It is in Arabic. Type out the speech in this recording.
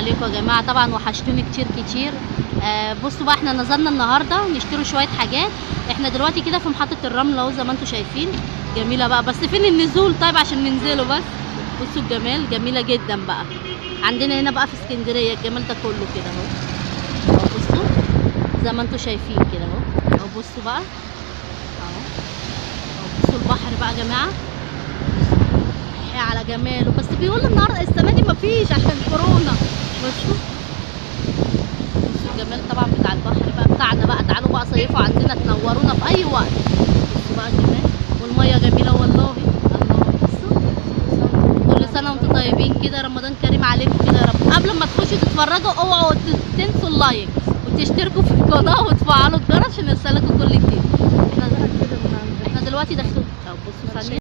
عليكم يا جماعه، طبعا وحشتوني كتير كتير. بصوا بقى، احنا نزلنا النهارده نشتري شويه حاجات. احنا دلوقتي كده في محطه الرمل اهو زي ما انتم شايفين، جميله بقى. بس فين النزول طيب عشان ننزله؟ بس بصوا الجمال، جميله جدا بقى. عندنا هنا بقى في اسكندريه الجمال ده كله كده اهو. بصوا زي ما انتم شايفين كده اهو. بصوا بقى اهو. بصوا البحر بقى يا جماعه على جماله. بس بيقولوا النهارده السنه دي مفيش عشان كورونا. بصوا الجمال طبعا بتاع البحر بقى بتاعنا بقى. تعالوا بقى صيفوا عندنا، تنورونا في اي وقت. بصوا بقى الجمال، والميه جميله والله. الله، بصوا. كل سنه وانتم طيبين كده، رمضان كريم عليكم كده يا رب. قبل ما تخشوا تتفرجوا اوعوا تنسوا اللايك وتشتركوا في القناه وتفعلوا الجرس عشان يوصلكوا كل جديد. احنا دلوقتي داخلين. بصوا ثانيه.